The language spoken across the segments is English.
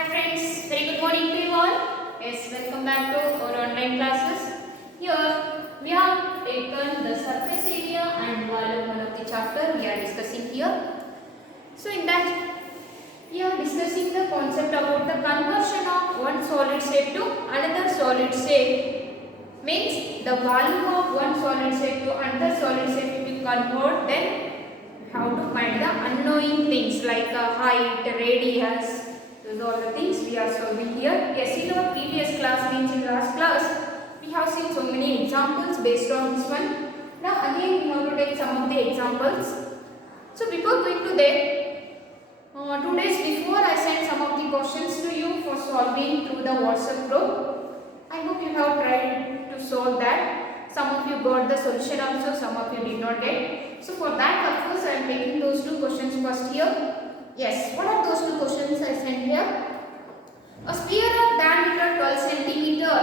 Hi friends, very good morning to you all. Yes, welcome back to our online classes. Here we have taken the surface area and volume one of the chapter we are discussing here. So in that we are discussing the concept about the conversion of one solid state to another solid state. Means the volume of one solid state to another solid state to be converted, then how to find the unknowing things like height, radius. Those are the things we are solving here. Yes, in our previous class, means in last class, we have seen so many examples based on this one. Now again we have to take some of the examples. So before going to that, 2 days before I sent some of the questions to you for solving through the WhatsApp group. I hope you have tried to solve that. Some of you got the solution also, some of you did not get. So for that purpose I am taking those two questions first here. Yes, what are those two questions I sent here? A sphere of diameter 12 centimeter.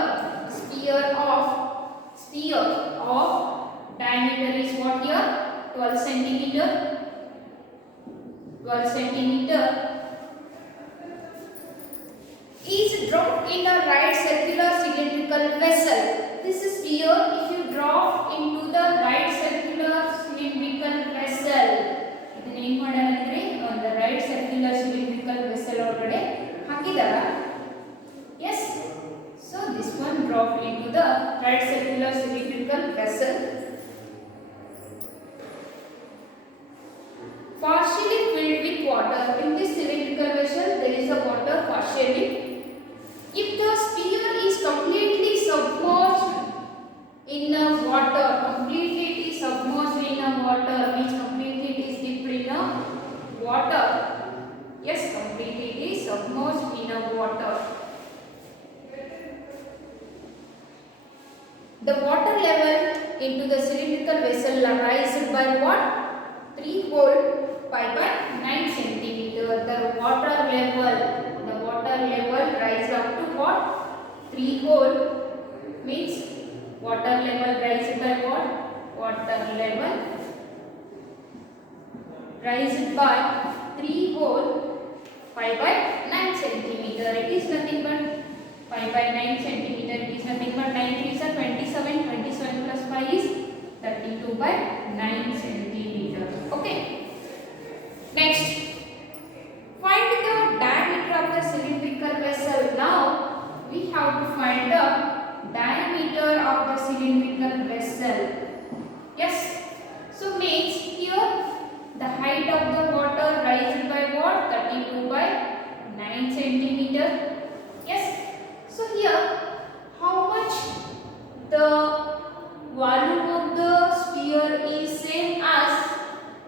Sphere of diameter is what here? 12 centimeter. 12 centimeter is dropped in a right circular cylindrical vessel. This is sphere if you drop into the right circular cylindrical vessel. ಇದನ್ನ ಏನು ಮಾಡಾರಂದ್ರೆ on the right circular cylindrical vessel ಒಳಗಡೆ ಹಾಕಿದಾರ. Yes. So this one dropped into the right circular cylindrical vessel. Partially filled with water. In this cylindrical vessel there is a water partially. If the sphere is completely submerged in the water, completely it is submerged in the water, means completely it is dipped in the water. Yes, completely it is submerged in the water. The water level into the cylindrical vessel rises by what? 3 whole pi by 9 centimeter. The water level rise up to what? 3 whole means water level rise by what? Water level rise by 3 whole pi by 9 centimeter. It is nothing but pi by 9 centimeter. It is nothing but 9 3s are 27. 27 plus 5 is 32 by 9 centimeter. Okay. Next, find the diameter of the cylindrical vessel. Now we have to find the diameter of the cylindrical vessel. Yes. So means here the height of the water rises by what? 32 by 9 centimeter. Yes. So here how much the volume of the sphere is same as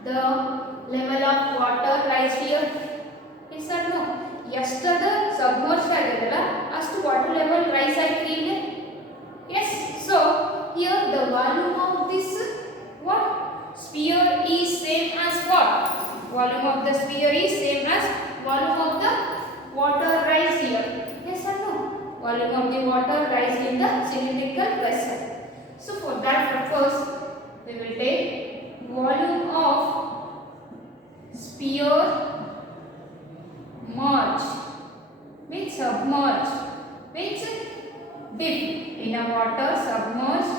the level of water rise here? Yes or no? Yesterday submerged agidala astu water level rise aayide ile. Yes. So here the volume of this what sphere is same as what? Volume of the sphere is same as volume of the water rise here. Yes or no? Volume of the water rise in the cylindrical vessel. So for that purpose we will take volume of sphere merged means submerged means dip in a water, submerged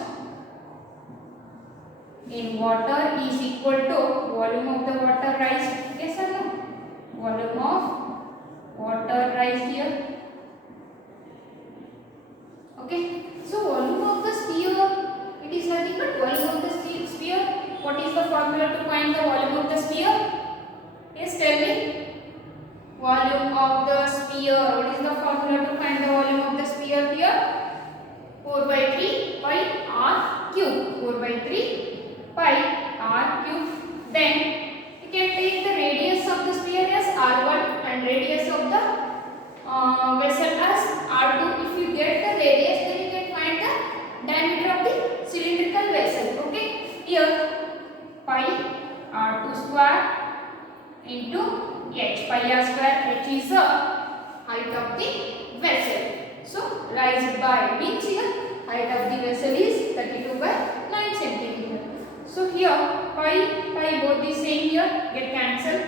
in water is equal to volume of the water rise. Yes or no? Volume of water rise here. Okay. So volume of the sphere, it is nothing but volume of the sphere. What is the formula to find the volume of the sphere? Yes, tell me. Volume of the sphere. What is the formula to find the volume of the sphere here? 4 by 3 pi r cube. 4 by 3 pi r cube. Then you can take the radius of the sphere as r1 and radius of the vessel as r2. If you get the radius, then you can find the diameter of the cylindrical vessel. Okay. Here pi r2 square into h. Pi r square, h is the height of the vessel. So rise by means here height of the vessel is 32 by 9 centimeter. So here pi both the same here get cancelled.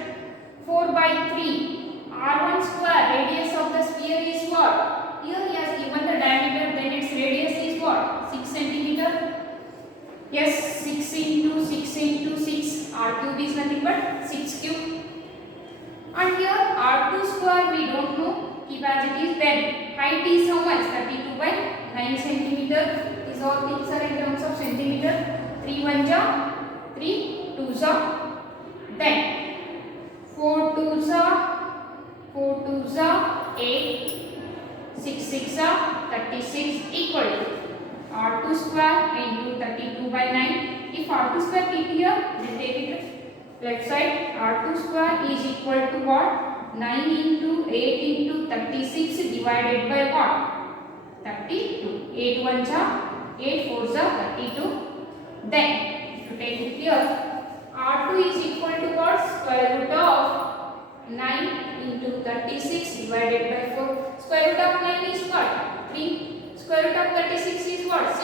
4 by 3 r1 square radius of the sphere it is nothing but 6 cube. And here R2 square we don't know, keep as it is. Then height is how much? 32 by 9 centimeter. These all things are in terms of centimeter. 3 1 ja 3 2 ja. Then 4 2 ja 8, 6 6 ja 36 equal to R2 square into 32 by 9. If R2 square keep here, then take it left side. R2 square is equal to what? 9 into 8 into 36 divided by what? 32. 8 1 ja 8 4 ja 32. Then if you take it here, R2 is equal to what? Square root of 9 into 36 divided by 4. Square root of 9 is what? 3. Square root of 36 is what? 6.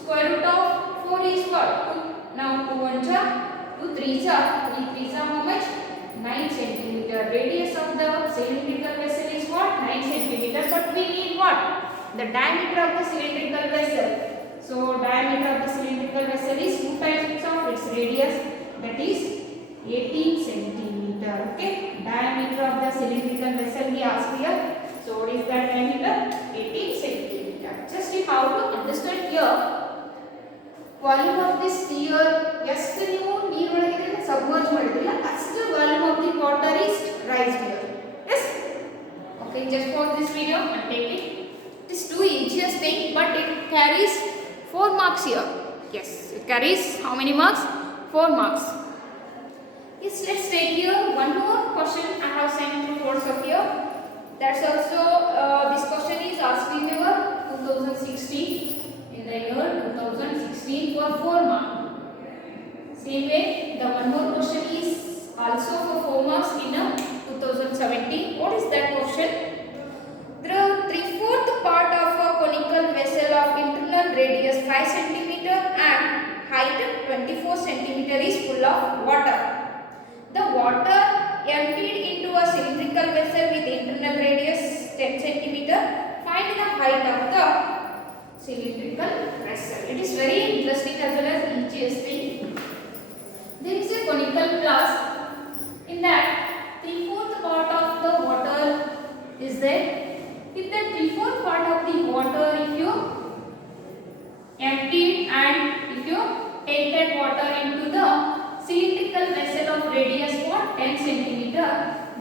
Square root of 4 is what? 2. Now 2 1 ja 2 3 ja 3 3 ja how much? 9 centimeter. Radius of the cylindrical vessel is what? 9 centimeter. But we need what? The diameter of the cylindrical vessel. So diameter of the cylindrical vessel is 2 times of its radius, that is 18 centimeter. Okay, diameter of the cylindrical vessel we asked here. So what is that diameter? 18 centimeter. Just you have to understand here. Volume of this sphere, just ನೀವು ನೀರೊಳಗೆ submerge ಮಾಡಿದ್ರಲ್ಲ, ಅಷ್ಟು volume of the water is raised here. Yes. Okay, just pause this video and take it. It is too easiest thing, but it carries 4 marks here. Yes, it carries how many marks? 4 marks. Yes, let's take here one more question I have sent through WhatsApp here. That's also this question is asked in the year 2016. In the year 2016 for 4 marks. Same way, the one more question is also for 4 marks in 2017. What is that question? The 3/4 part of a conical vessel of internal radius 5 cm and height 24 cm is full of water. The water emptied into a cylindrical vessel with internal radius 10 cm. Find the height of the cylindrical vessel. It is very interesting as well as easiest thing. There is a conical flask. In that 3/4 part of the water is there. If the 3/4 part of the water, if you empty and if you take that water into the cylindrical vessel of radius what 10 centimeter,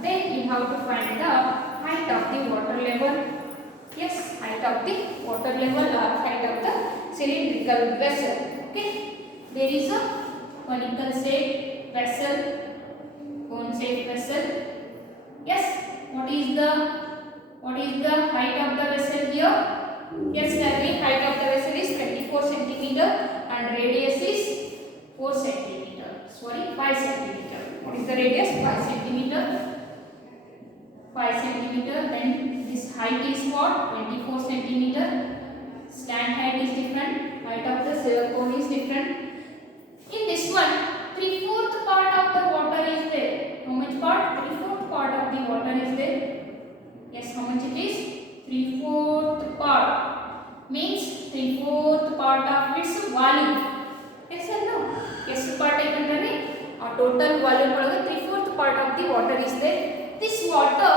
then you have to find the height of the water level. Yes, height of the water level or height of the cylindrical vessel. Okay, there is a conical shaped vessel, cone shaped vessel. Yes, what is the height of the vessel here? Yes, the height of the vessel is 24 centimeter and radius is 4 centimeter. Sorry, 5 centimeter. What is the radius? 5 centimeter. 5 centimeter. Then this height is what? 24 centimeter. Stand height is different. Height of the cone is different. In this one, 3/4 part of the water is there. How much part? 3/4 part of the water is there. Yes, how much it is? 3/4 part. Means 3/4 part of its volume. Yes or no? Yes, part ekandre a total volume olaga 3/4 part of the water is there. This water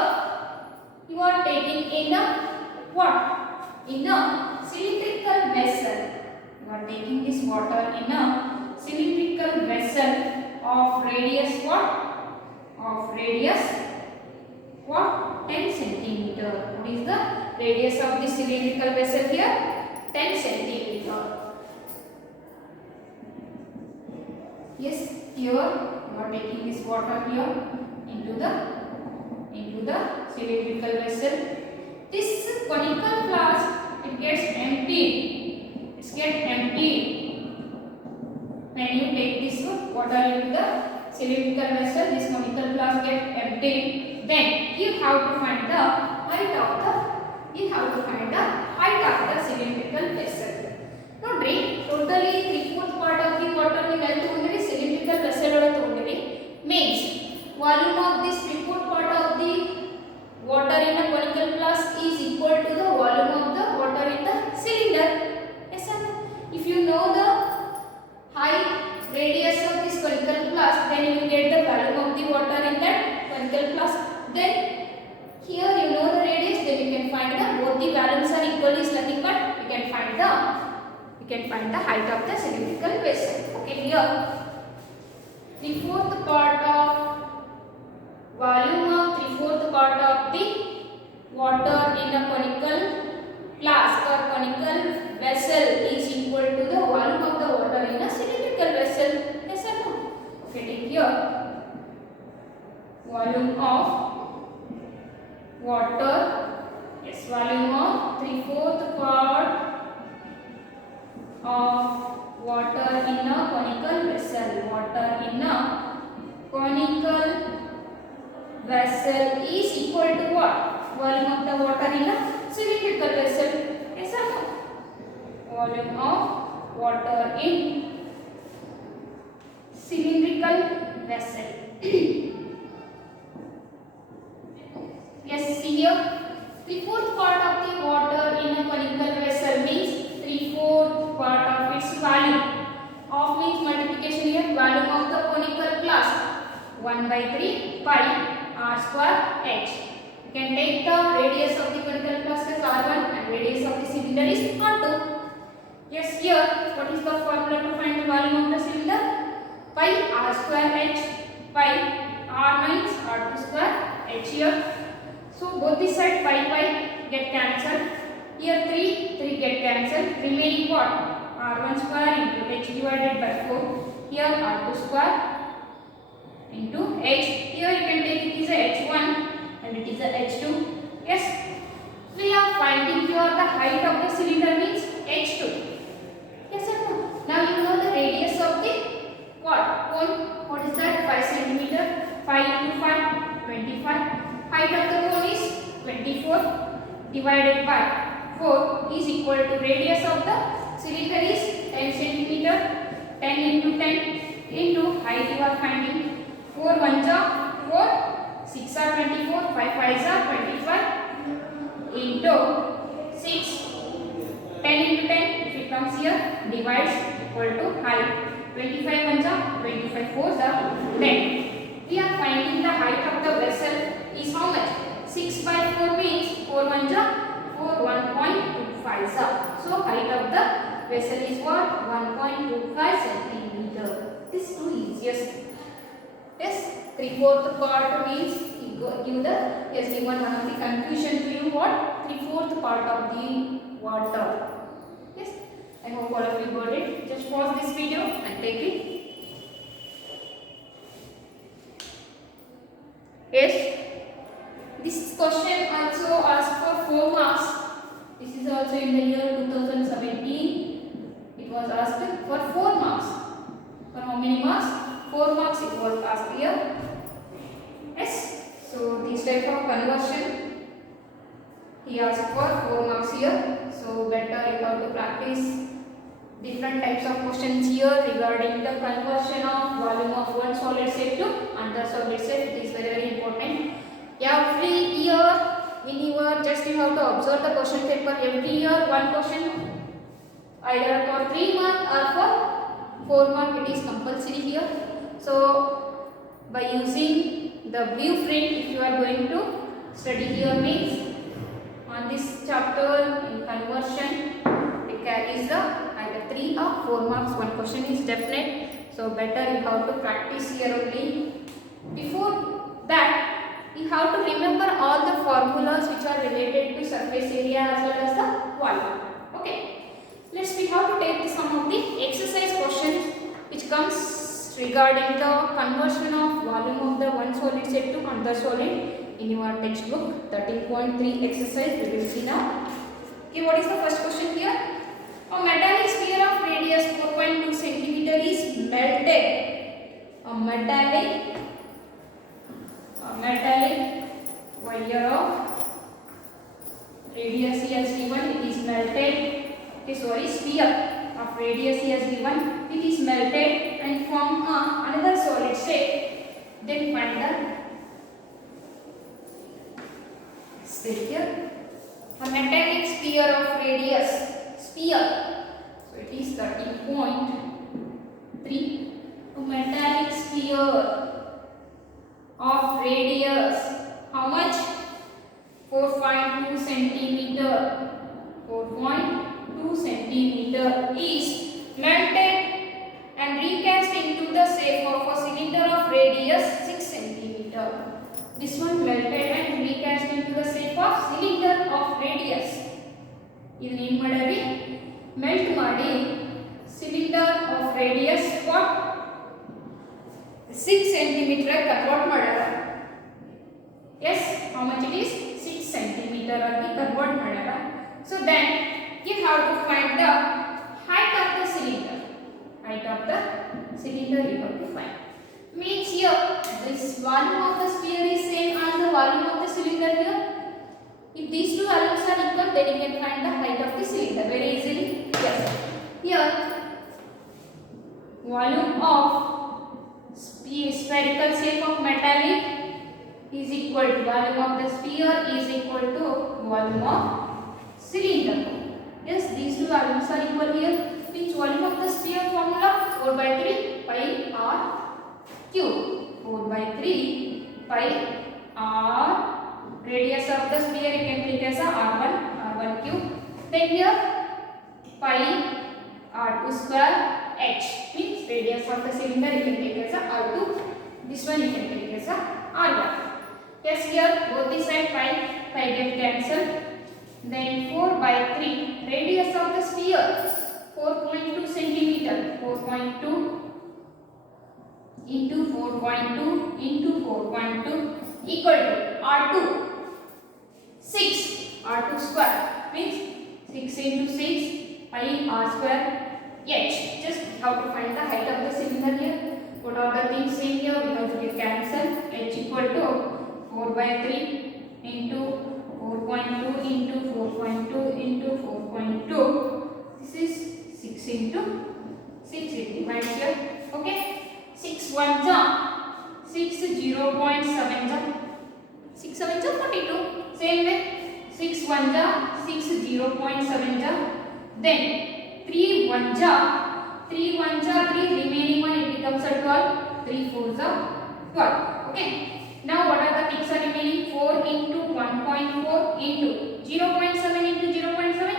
you are taking in a what? In a cylindrical vessel. You are taking this water in a cylindrical vessel of radius what? Of radius what? 10 centimeter. What is the radius of the cylindrical vessel here? 10 centimeter. Yes, here you are taking this water here into the cylindrical vessel. This conical flask, it gets emptied. It gets emptied when you take this water into the cylindrical vessel. This conical flask gets emptied. Then you have to find the height of the cylindrical vessel. Nodri, totally 3/4 part of the water ni vel togondri cylindrical vessel ola togondri. Means volume of this 3/4 part of the water in a conical flask is equal to the volume of the water in the cylinder. Yes or no? If you know the height, radius of this conical flask, then you will volume of 3/4 part of the water in a conical flask or conical vessel is equal to the volume of the water in a cylindrical vessel. Yes or no? Okay, take here. Volume of water, yes, volume of 3/4 part of water in a conical vessel. Water in a conical vessel is equal to what? Volume of the water in a cylindrical vessel. Yes or no? Volume of water in cylindrical vessel. Yes, see here. 3/4 part of the water in a conical vessel means 3/4 part of its volume. Of means multiplication here. Volume of the conical flask 1/3 pi r square h. You can take the radius of the conical flask as r1 and radius of the cylinder is r2. Yes, here what is the formula to find the volume of the cylinder? Pi r square h. Pi r means r2 square h here. So both the side pi get cancelled. Here 3 get cancelled. Remaining what? R1 square into h divided by 4. Here R2 square into h. Here you can take it is a h1 and it is a h2. Yes. We are finding here the height of the cylinder means h2. Yes or no? Now you know the radius of the what? Cone. What is that? 5 cm. 5 into 5, 25. Height of the cone is 24 divided by 4 is equal to radius of the cylinder is 10 cm. 10 into 10 into height you are finding. 4 1s are 4, 6 are 24, 5 5s are 25 into 6. 10 into 10 if it comes here divides equal to height. 25 1s are 25, 4s are 10. We are finding the height of the vessel is how much? 6/4 means 4 1s are 4, 1.25s are. So height of the vessel is what? 1.25 centimeter. This is too easiest. Yes, 3/4 part means give the yes given one of the confusion to you what? 3/4 part of the water. Yes, I hope all of you got it. Just pause this video and take it. Yes, this question also asked for 4 marks. This is also in the year 2017. It was asked for 4 marks. For how many marks? 4 marks it was asked here. Yes, so this type of conversion he asked for 4 marks here. So better you have to practice different types of questions here regarding the conversion of volume of one solid state to another solid state. It is very, very important. Every year in your just you have to observe the question paper. Every year one question either for 3 mark or for 4 mark it is compulsory here. So by using the blueprint if you are going to study here means on this chapter in conversion it carries the either 3 or 4 marks. One question is definite. So better you have to practice here only. Before that you have to remember all the formulas which are related to surface area as well as the volume. Okay. We have to take some of the exercise questions which comes regarding the conversion of volume of the one solid state to another solid in your textbook 13.3 exercise. We will see now. Okay, what is the first question here? A metallic sphere of radius 4.2 cm is melted. A metallic wire of radius is given. It is melted. Okay, sorry, sphere of radius is given. It is melted and form another solid state. Then find the state here. A metallic sphere of radius. Sphere. So it is 13.3. A metallic sphere of radius. How much? 4.2 centimeter. 4.2 centimeter is melted and recast into the shape of a cylinder of radius 6 centimeter. this one melted and recast into the shape of cylinder of radius. ಇದನ್ನ ಏನು ಮಾಡವಿ melt ಮಾಡಿ cylinder of radius what 6 cm convert ಮಾಡ್ಯಾರ. yes, how much it is 6 cm ಆಗಿ convert ಮಾಡ್ಯಾರ. so then you have to find the height of the cylinder. Height of the cylinder you have to find. Means here this volume of the sphere is same as the volume of the cylinder here. If these two values are equal, then you can find the height of the cylinder very easily. Yes. Here volume of spherical shape of metallic is equal to volume of the sphere is equal to volume of cylinder. Yes, these two values are equal here. Means volume of the sphere formula 4 by 3 pi r cube. 4 by 3 pi r radius of the sphere you can take as a r1 cube. Then here pi r2 square h means radius of the cylinder you can take as a r2. This one you can take as a r1. Yes, here both the side pi get cancelled. Then 4 by 3 radius of the sphere 4.2 centimeter. 4.2 into 4.2 into 4.2 equal to r2 6 r2 square means 6 into 6 pi r square h. Just how to find the height of the cylinder here. What are the things in here? We have to get cancel. H equal to 4 by 3 into 4.2 into 4.2 into 4.2. This is 6 into 6. It divides here. Okay. 6 1 ja 6 0.7 ja 6 7 ja 42. Same way 6 1 ja 6 0.7 ja. Then 3 1 ja 3 1 ja 3 remaining one it becomes a 12. 3 4 ja 12. Okay. Now what are the things are remaining? 4 into 1.4 into 0.7 into 0.7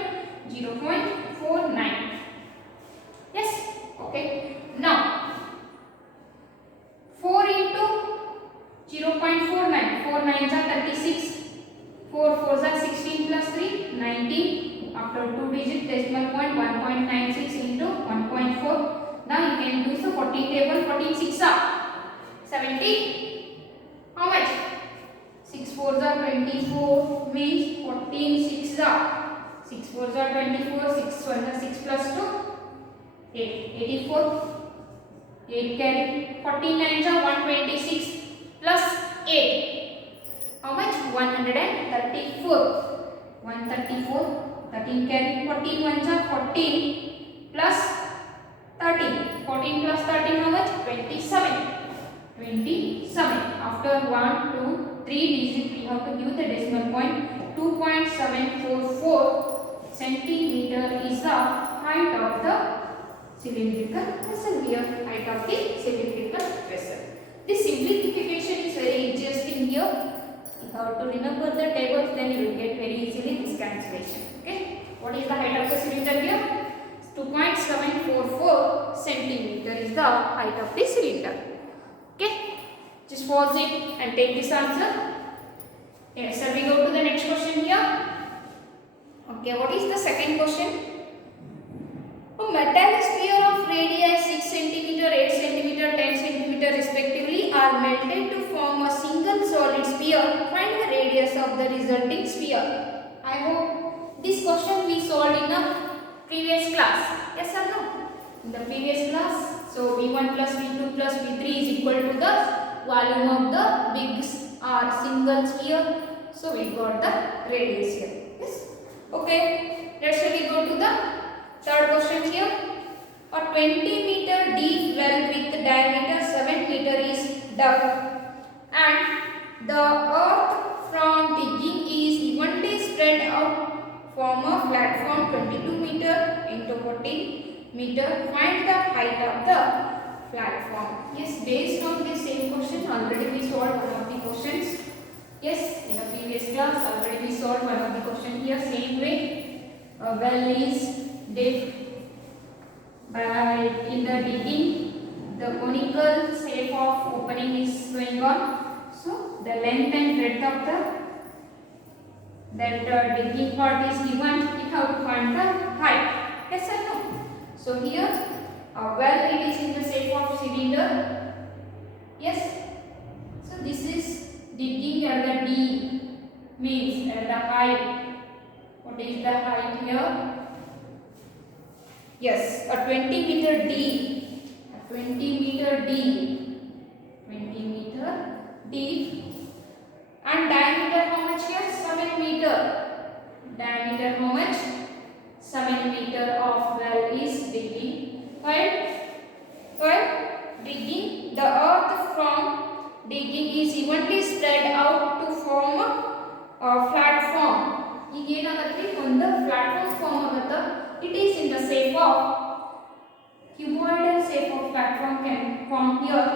0.49. Yes. Okay. Now 4 into 0.49 4 9s are 36 4 4s are 16 plus 3 19. After 2 digit decimal point 1.96 into 1.4. Now you can use the 14 table. 14 6 are 70. How much? 6 4s are 24 means 14 6 are 6 4s are 24 6 1s are 6 plus 2 8 84. 8 carry 49s are 126 plus 8. How much? 134. 134. 13 carry 14 ones are 14 plus 13. 14 plus 13 how much? 27. 27. After 1 2 3 digit we have to give the decimal point. 2.744 centimeter is the height of the cylindrical vessel here. Height of the cylindrical vessel. This simplification is very interesting here. You have to remember the tables, then you will get very easily this cancellation. Okay. What is the height of the cylinder here? 2.744 centimeter is the height of the cylinder. Okay. Just pause it and take this answer. Yes, so we go to the next question here. Okay, what is the second question? A metallic sphere of radius 6 cm, 8 cm, 10 cm respectively are melted to form a single solid sphere. Find the radius of the resulting sphere. I hope this question we solved in the previous class. Yes or no? In the previous class. So V1 plus V2 plus V3 is equal to the volume of the big or single sphere. So we got the radius here. Yes. Okay. Let's we go to the third question here. A 20 meter deep well with diameter 7 meter is dug and the earth from digging is evenly spread out form a platform 22 meter into 14 meter. Find the height of the platform. Yes, based on the same question already we solved one of the questions. Yes, in the previous class already we solved one of the question here. Same way, a well is dug by in the digging, the conical shape of opening is going on. So the length and breadth of that digging part is given, we have to find the height. Yes or no? So here well, it is in the shape of cylinder. Yes. So this is digging at the D, means at the height. What is the height here? Yes, a 20 meter D. A 20 meter D. 20 meter D. And diameter how much here? 7 meter. Diameter how much? 7 meter of well is digging. While digging, the earth from digging is evenly spread out to form a platform. ಈಗ ಏನಾಗುತ್ತೆ ಒಂದು platform form ಆಗುತ್ತೆ. It is in the shape of cuboidal shape of platform can form here.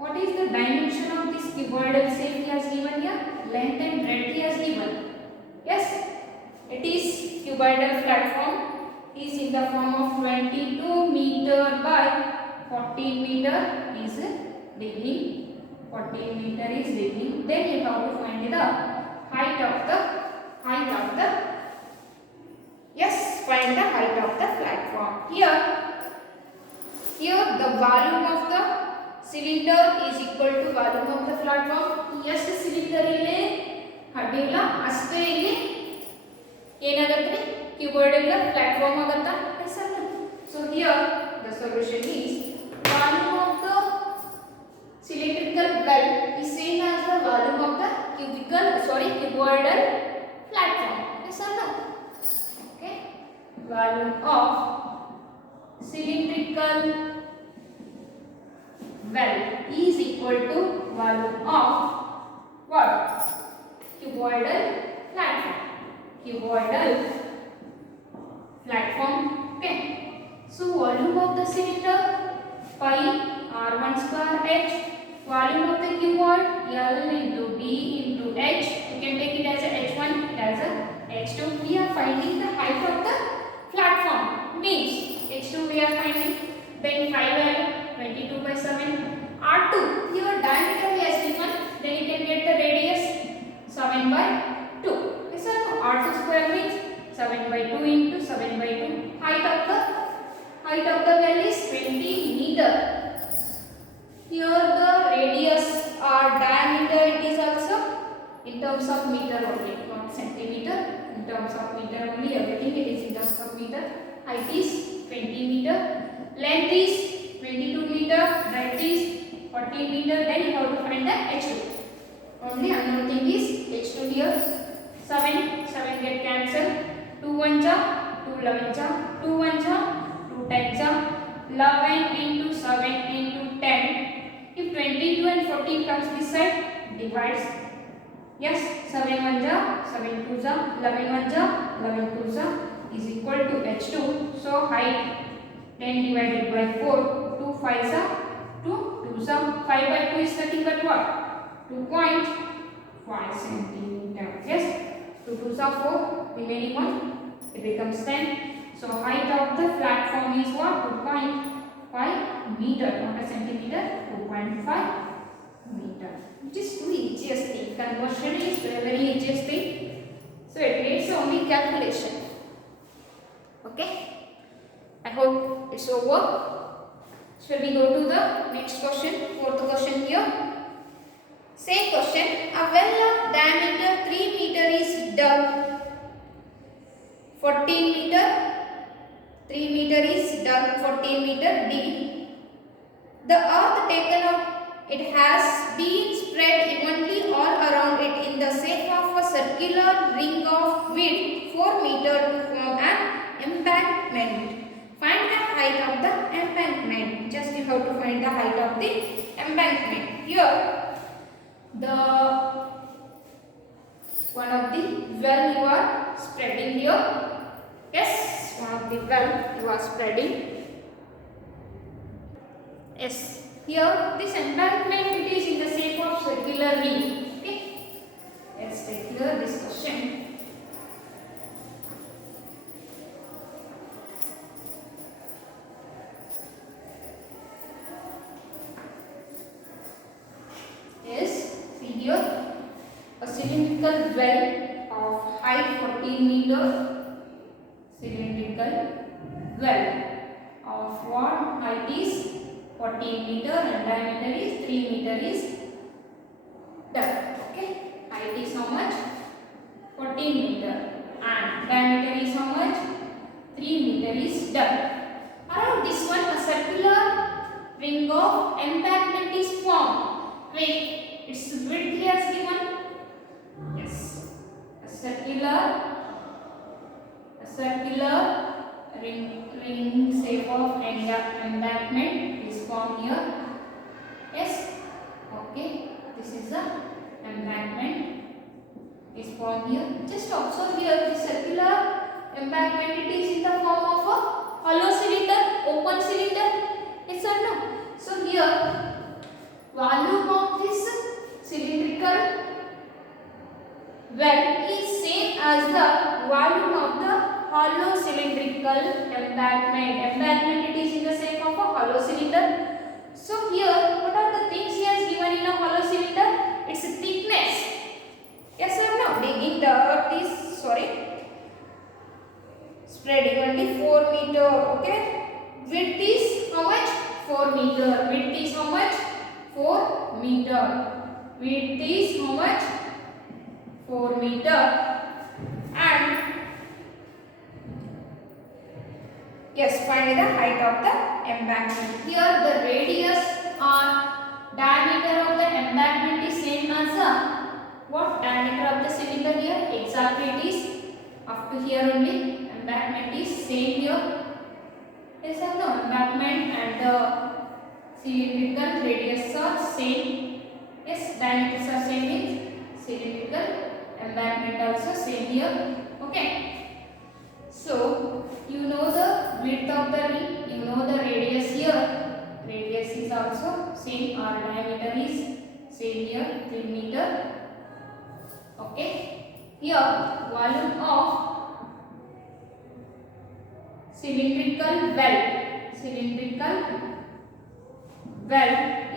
What is the dimension of this cuboidal shape he has given here? Length and breadth he has given. Yes, it is cuboidal platform is in the form of 22 meter by 14 meter is digging. 14 meter is digging. Then you have to find the height of the yes, find the height of the platform. Here the volume of the cylinder is equal to volume of the platform. ಎಷ್ಟು cylinder ಇಲ್ಲಿ ಅಡ್ಡಿಲ್ಲ ಅಷ್ಟೇ ಇಲ್ಲಿ ಏನಾಗುತ್ತೆ cuboidal platform ಆಗುತ್ತಾ. So here the solution is volume of the cylindrical well is same as the volume of the cuboidal platform. Yes or no? Okay. Volume of cylindrical well is equal to volume of what? Cuboidal platform. Cuboidal platform. Okay. So volume of the cylinder pi r1 square h. Volume of the cuboid L into D into H. You can take it as a H1, as a H2. We are finding the height of the platform. Means H2 we are finding. Then 5L 22 by 7. R2 your diameter we has given. Then you can get the radius 7 by 2. Yes or no? R2 square means 7 by 2 into 7 by 2. Height of the well is 20 meter. Here the radius or diameter it is also in terms of meter only, not centimeter. In terms of meter only, everything it is in terms of meter. Height is 20 meter. Length is 22 meter. Breadth is 40 meter. Then you have to find the H2. Only unknown thing is H2 here. 7 get cancelled. 2 1 ja, 2 11 ja, 2 1 ja, 2 10 ja, 11 into 7 into 10. If 22 and 14 comes this side, divides. Yes, 7 1 ja, 7 2 ja, 11 1 ja, 11 2 ja is equal to H2. So height 10 divided by 4, 2 5 ja, 2 2 ja, 5 by 2 is nothing but what? 2.5 centimeter. Yes, 2 2 ja 4, remaining 1, it becomes 10. So height of the platform is what? 2.5 meter, not a centimeter. 2.5 meter. It is too easiest thing. Conversion is very easiest thing. So it needs only calculation. Okay. I hope it's over. Shall we go to the next question? Fourth question here. Same question. A well of diameter 3 meter is dug. 14 meter. 3 meter is dug. 14 meter deep. The earth taken out, it has been spread evenly all around it in the shape of a circular ring of width 4 meter to form an embankment. Find the height of the embankment. Just you have to find the height of the embankment. Here, the one of the well you are spreading here. Yes, one of the well you are spreading. Yes, here this embankment it is in the shape of circular ring. Okay, let's take here this question. Yes, see here a cylindrical well of height 14 meter, cylindrical well of what height is 14 meter and diameter is 3 meter is done. Okay, height is how much? 14 meter and diameter is how much? 3 meter is done. Around this one a circular ring of embankment is formed. Wait, its width he has given. Yes, a circular ring shape of embankment is formed here. Yes, okay, this is a embankment is formed here. Just observe here the circular embankment, it is in the form of a hollow cylinder, open cylinder. Yes or no? So here volume of this cylindrical well is same as the volume of the hollow cylindrical embankment. Embankment, it is in the shape of a hollow cylinder. So here what are the things he has given in a hollow cylinder? Its thickness. Yes or no? Digging the earth is spreading only 4 meter. Okay, width is how much? 4 meter. Width is how much? 4 meter. Width is how much? 4 meter. And yes, find the height of the embankment. Here the radius or diameter of the embankment is same as the what? Diameter of the cylinder here. Exactly it is up to here only. Embankment is same here. Yes or no? Embankment and the cylindrical radius are same. Yes, diameters are same in cylindrical, embankment also same here. Okay. So you know the width of the ring, you know the radius here. Radius is also same, or diameter is same here, 3 meter. Okay. Here volume of cylindrical well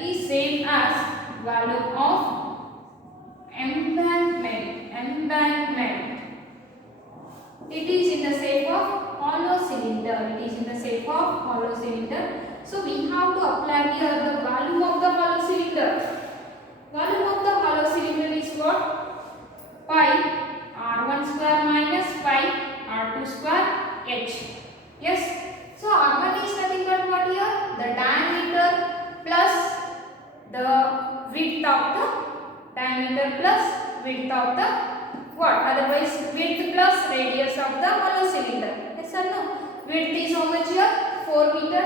is same as volume of embankment. It is in the shape of hollow cylinder. So we have to apply here the volume of the hollow cylinder. Volume of the hollow cylinder is what? Pi r1 square minus pi r2 square h. Yes. So r1 is nothing but what here? The diameter plus the width of the diameter plus width of the what? Otherwise width plus radius of the hollow cylinder. Yes or no? Width is how much here? 4 meter.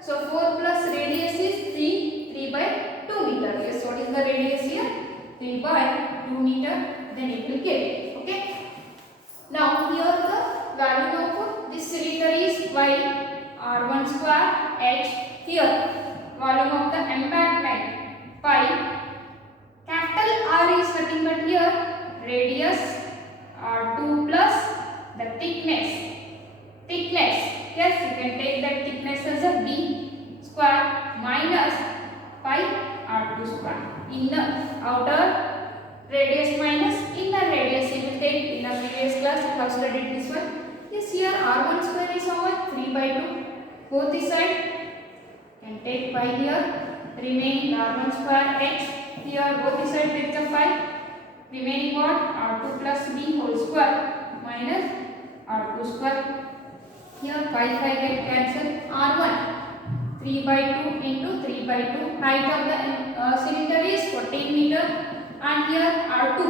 So 4 plus radius is 3 by 2 meter. Yes, what is the radius here? 3 by 2 meter. Then it will get it. Okay. Now here the value of this cylinder is pi r1 square h. Here volume of the embankment pi. Capital R is nothing but here radius r2 plus the thickness. Yes, you can take that thickness as a b square minus pi r2 square. Inner outer radius minus inner radius. You will take in the previous class you have studied this one. Yes, here r1 square is how much? 3 by 2. Both this side and take pi here. Remaining r1 square h. Here both this side take the pi. Remaining what? r2 plus b whole square minus r2 square. Here pi get cancelled. R1 3 by 2 into 3 by 2. Height of the cylinder is 14 meter. And here R2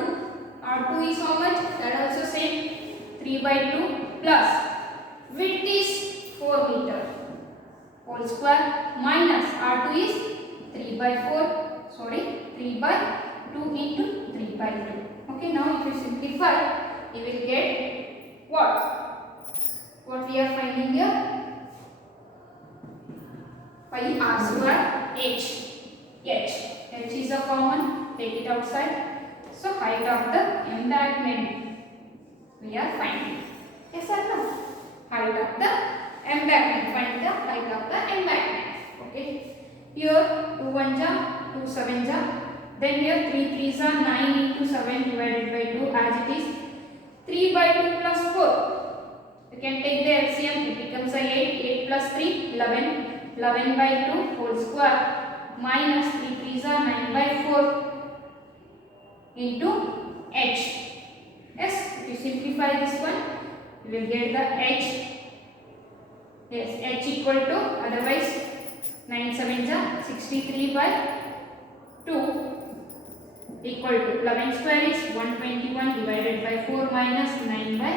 is how much? That also same, 3 by 2 plus width is 4 meter whole square minus R2 is 3 by 3 by 2 into 3 by 2. Okay, now if you simplify, you will get what? What we are finding here? Pi r square h. H is a common. Take it outside. So height of the embankment we are finding. Yes or no? Height of the embankment. Find the height of the embankment. Okay. Here 2 1 ja, 2 7 ja. Then here 3 3 ja, 9 into 7 divided by 2 plus 4. You can take the LCM. It becomes a 8. 8 plus 3, 11. 11 by 2 whole square minus 3 3s are 9 by 4 into h. Yes, if you simplify this one, you will get the h. Yes, h equal to, otherwise 9 7s are 63 by 2 equal to 11 square is 121 divided by 4 minus 9 by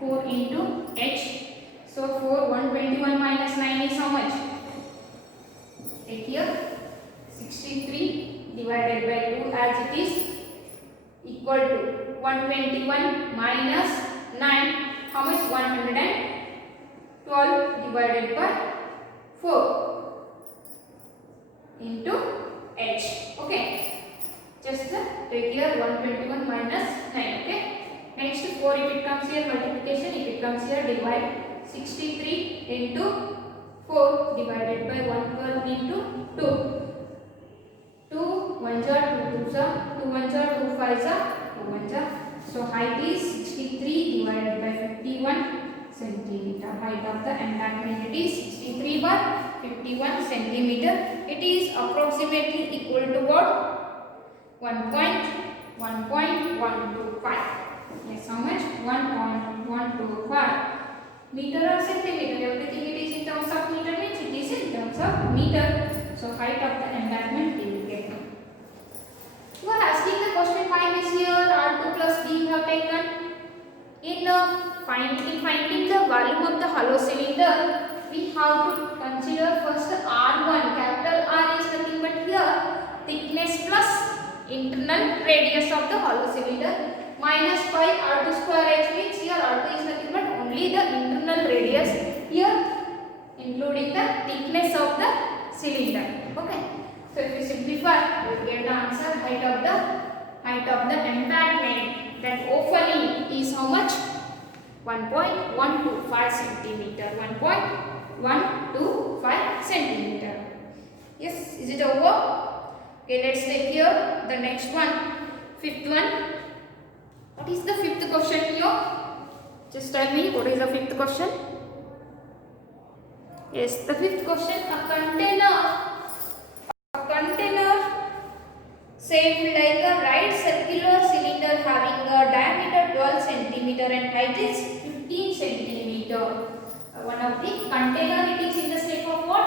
4 into h. So 121 minus 9 is how much? Take here 63 divided by 2 as it is equal to 121 minus 9, how much? 112 divided by 4 into h. Okay, just take here 121 minus 9. Okay, next 4, if it comes here multiplication, if it comes here divide. 63 into 4 divided by 112 into 2. 2 1s are 2 2s are 2 1s are 2 5s are 2 1s are. So height is 63 divided by 51 centimeter. Height of the embankment it is 63 by 51 centimeter. It is approximately equal to what? 1.125. Yes, how much? 1.125 meter or centimeter. Everything it is in terms of meter, means it is in terms of meter. So height of the embankment we will get. You are asking the question 5 is here, R2 plus D you have taken. In finding the volume of the hollow cylinder, we have to consider first R1. Capital R is nothing but here thickness plus internal radius of the hollow cylinder minus 5 R2 square h, means here R2 is nothing but only the internal radius, here including the thickness of the cylinder. Okay, so if we simplify, we will get the answer. Height of the embankment, that opening is how much? 1.125 centimeter. 1.125 centimeter. Yes, is it over? Okay, let's take here the next one, fifth one. What is the fifth question here? Just tell me, what is the fifth question? Yes, the fifth question, a container shaped like a right circular cylinder having a diameter 12 cm and height is 15 cm. One of the container, it is in the shape of what?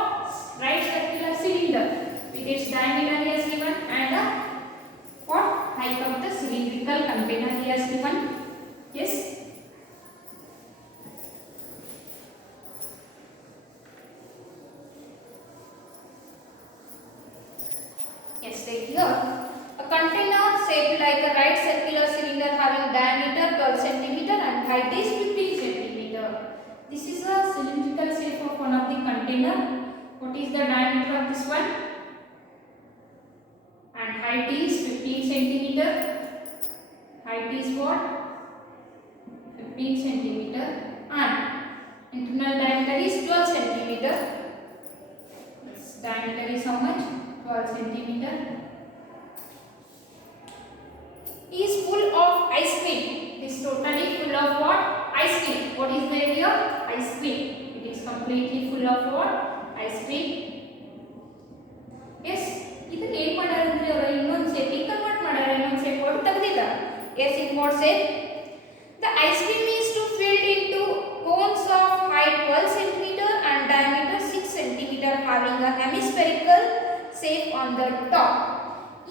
Right circular cylinder with its diameter he has given and what? Height of the cylindrical container he has given. Yes. Yes, take here. A container shaped like a right circular cylinder having diameter 12 cm and height is 15 cm. This is a cylindrical shape of one of the container. What is the diameter of this one? And height is 15 cm. Height is what? 15 cm and internal diameter is 12 cm. This diameter is how much? 12 cm. Is full of ice cream. It is totally full of what? Ice cream. What is there here? Ice cream. It is completely full of what? Ice cream. Yes. Idan ಏನು ಮಾಡ್ಯಾರ ಅಂದ್ರೆ ಅವರು ಇನ್ನೊಂದು shape convert ಮಾಡ್ಯಾರ, ಇನ್ನೊಂದು shape ಕೊಟ್ಟು ತೆಗೆದಿಲ್ಲ. Yes, in what shape? The ice cream is to filled into cones of height 12 cm and diameter 6 cm having a hemispherical shape on the top.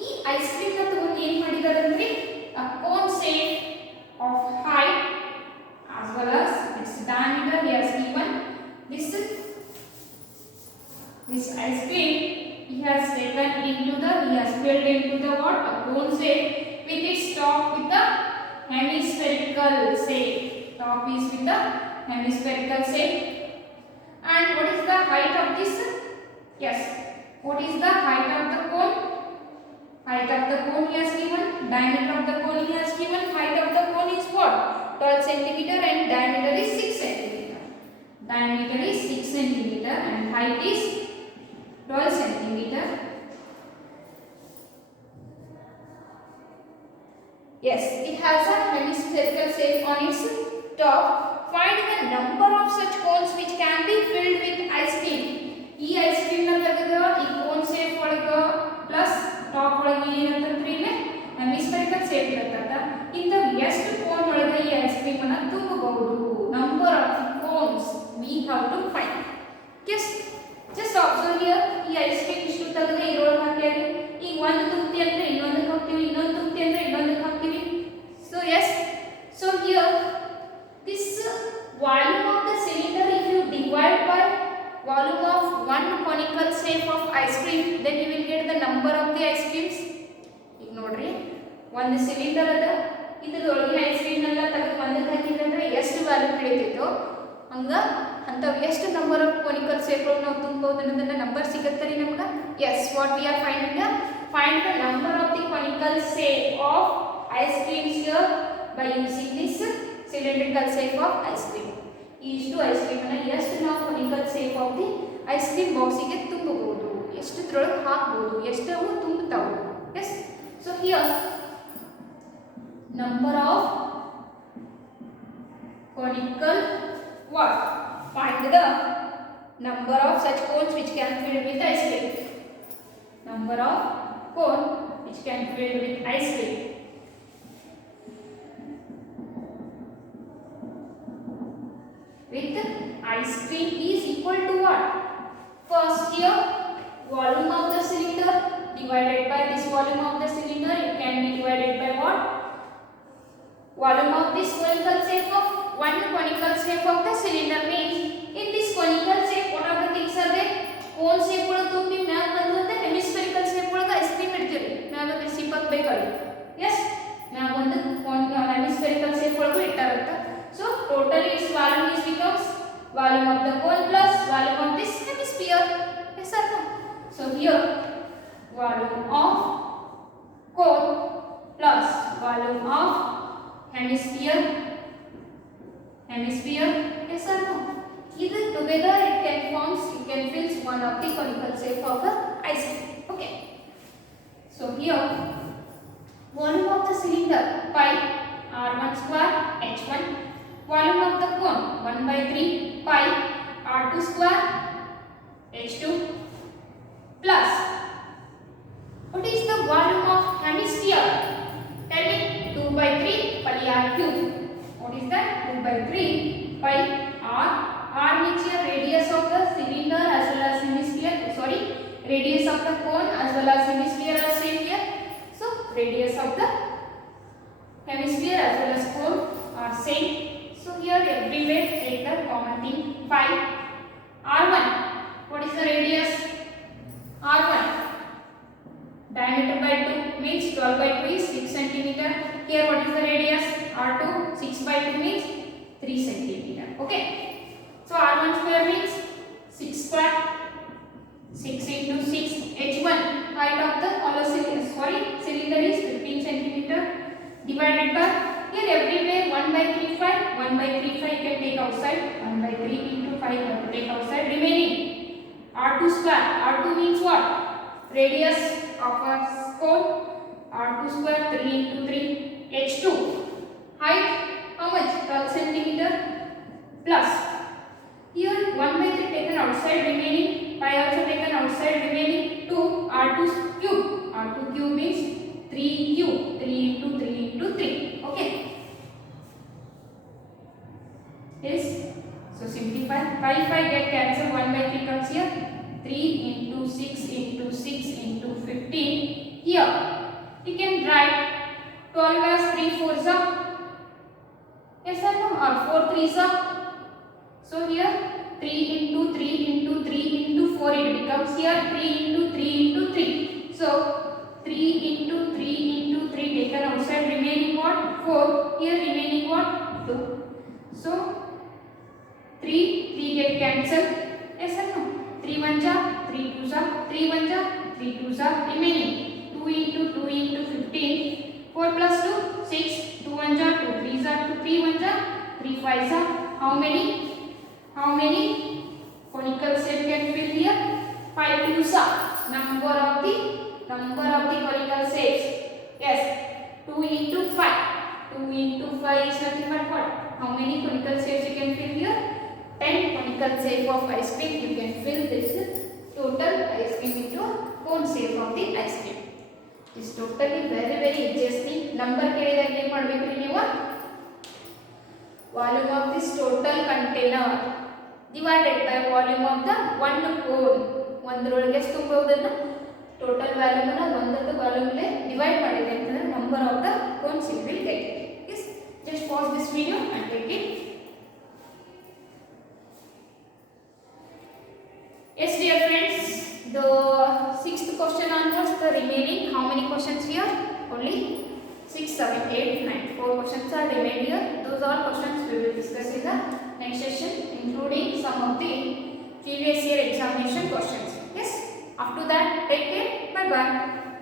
ಈ ice cream ನ ತಗೊಂಡು ಏನು ಮಾಡಿದ್ದಾರೆ ಅಂದ್ರೆ cone shape of height as well as its diameter he has given. This ice cream he has taken into the, he has filled into the what? A cone shape with its top with the hemispherical shape. Top is with the hemispherical shape. And what is the height of this? Yes. What is the height of the cone? Height of the cone he has given. Diameter of the cone he has given. Height of the cone is what? 12 cm and diameter is 6 cm. Diameter is 6 cm and height is 12 cm. Yes, it has a hemispherical shape on its top, find the number of such cones which can be filled with ice cream. ಈ ice cream ನ ತೆಗೆದು ಈ cone shape ಒಳಗ plus top ಒಳಗ ಏನಂತಂದ್ರೆ ಇಲ್ಲಿ ಹೆಮಿಸ್ಫೆರಿಕಲ್ shape ಇರುತ್ತಲ್ಲ ಇಂತ ಎಷ್ಟು ಕೋನ್ ಒಳಗ ಈ ಐಸ್ ಕ್ರೀಮ್ ಅನ್ನು ತುಂಬಬಹುದು. Number of cones we have to find. Yes, just observe here. ಈ ಐಸ್ ಕ್ರೀಮ್ ಇಷ್ಟು ತೆಗೆದು ಇದರೊಳಗೆ ಹಾಕ್ಯಾರಿ. ಈಗ ಒಂದು ತುಂಬ್ತಿ ಅಂದ್ರೆ ಇನ್ನೊಂದಕ್ಕೆ ಹಾಕ್ತೀವಿ, ಇನ್ನೊಂದು ತುಂಬ್ತಿ ಅಂದ್ರೆ ಇನ್ನೊಂದಕ್ಕೆ ಹಾಕ್ತೀವಿ. So yes, so here this volume of the cylinder, if you divide by volume of one conical shape of ice cream, then you will get the number of the ice creams. ಈಗ ನೋಡ್ರಿ ಒಂದು cylinder ಅದ, ಇದ್ರೊಳಗಿನ ice cream ಎಲ್ಲ ತೆಗೆದು ಒಂದಕ್ಕೆ ಹಾಕಿದ್ರೆ ಎಷ್ಟು value ಹಿಡಿತೈತೋ ಹಂಗ ಅಂಥವು ಎಷ್ಟು ನಂಬರ್ ಆಫ್ ಕೋನಿಕಲ್ ಶೇಪ್ಗಳು ನಾವು ತುಂಬಬಹುದು ಅನ್ನೋದನ್ನ ನಂಬರ್ ಸಿಗುತ್ತೆ ರೀ ನಮ್ಗೆ. Yes, what we are finding, find the number of the conical shape of ice creams here by using this cylindrical shape of ice cream. ಇಷ್ಟು ಐಸ್ ಕ್ರೀಮ್ ಅನ್ನ ಎಷ್ಟು ನಾವು conical shape of the ice cream box ಗೆ ತುಂಬಬಹುದು, ಎಷ್ಟರೊಳಗೆ ಹಾಕಬಹುದು, ಎಷ್ಟವು ತುಂಬುತ್ತಾವು. yes, so here number of conical what, find the number of such cones which can fill with ice cream. Number of cone which can fill with ice cream. With ice cream is equal to what? First here volume of the cylinder divided by this volume of the cylinder, it can be divided by what? Volume of this conical shape of one conical shape of the cylinder means in this conical shape what are the things are there? Cone shape ಒಳಗೆ ತುಂಬಿ ಮ್ಯಾಗ ಬಂದಂತೆ hemispherical shape ಒಳಗೆ ice cream ಇಡ್ತೀವಿ, ಮ್ಯಾಗ ಸಿಪ್ಪಕ್ ಬೇಕಲ್ಲ. yes, ಮ್ಯಾಗ ಒಂದು hemispherical shape ಒಳಗೂ ಇಟ್ಟಾರಂತ. so totally its volume is becomes volume of the cone plus volume of this hemisphere. yes or no? so here volume of cone plus volume of hemisphere. yes or no? Either together it can fill one of the conical shape of the ice cream. okay, so here volume of the cylinder pi r1 square h1, volume of the cone 1/3 pi r2 square h2 plus what is the volume of hemisphere? tell me. 2/3 pi r cube. what is that? 2/3 pi r. r means your radius of the cylinder as well as hemisphere, sorry, radius of the cone as well as hemisphere are same here. so radius of the hemisphere as well as cone are same. so here everywhere take the common thing pi. r1, what is the radius? r1 diameter by 2 means 12/2 is 6 cm. here what is the radius? r2 6/2 means 3 cm. okay, so r1 square means 6 square, 6 into 6. h1 height of the hollow cylinder is 15 cm divided by, here everywhere 1/3 5, 1/3 5 you can take outside, 1/3 into 5 you have to take outside, remaining r2 square. r2 means what? Radius of a cone, r2 square 3 into 3. h2 height how much? 12 cm plus, here 1/3 taken outside, remaining pi also taken outside, remaining 2 r2 cube. r2 cube means 3 cube, 3 into 3 into 3. okay, yes, so simplify. pi get cancelled, 1/3 comes here, 3 into 6 into 6 into 15. here you can write 12 as 3 4s are, yes or no, or 4 3s are. so here 3 into 3 into 3 into 4 it becomes here 3 into 3 into 3. so 3 into 3 into 3 taken outside, remaining what? 4. here remaining what? 2. so 3 get cancelled, yes or no? 3 1s are 3 2s are, 3 1s are 3 2s are, remaining 2 into 2 into 15. 4 plus 2 6, 2 1s are 2 3s are 2, 3 1s are 3 5s are, how many conical shape can fill here? 5 2s are number of the conical shapes. yes, 2 into 5 is nothing but what? How many conical shapes you can fill here? 10 conical shape of ice cream. You can fill this total ice cream into cone shape of the ice cream. It is totally very easy. Number ಕೇಳಿದಾಗ ಏನು ಮಾಡಬೇಕ್ರಿ ನೀವು? Volume of this total container divided by volume of the one cone. ಒಂದರೊಳಗೆ ಎಷ್ಟು ತುಂಬಬಹುದನ್ನ total volume ಅನ್ನು ಒಂದರ volume ಲೆ divide ಮಾಡಿದ್ರೆ ಅಂತಂದ್ರೆ number of the cones you will get. Yes, just pause this video and take it. Yes, dear friends, the sixth question onwards, the remaining how many questions here? Only 6, 7, 8, 9. 4 questions are remaining here. Those all questions we will discuss in the next session, including some of the previous year examination questions. Yes, after that, take care. Bye bye.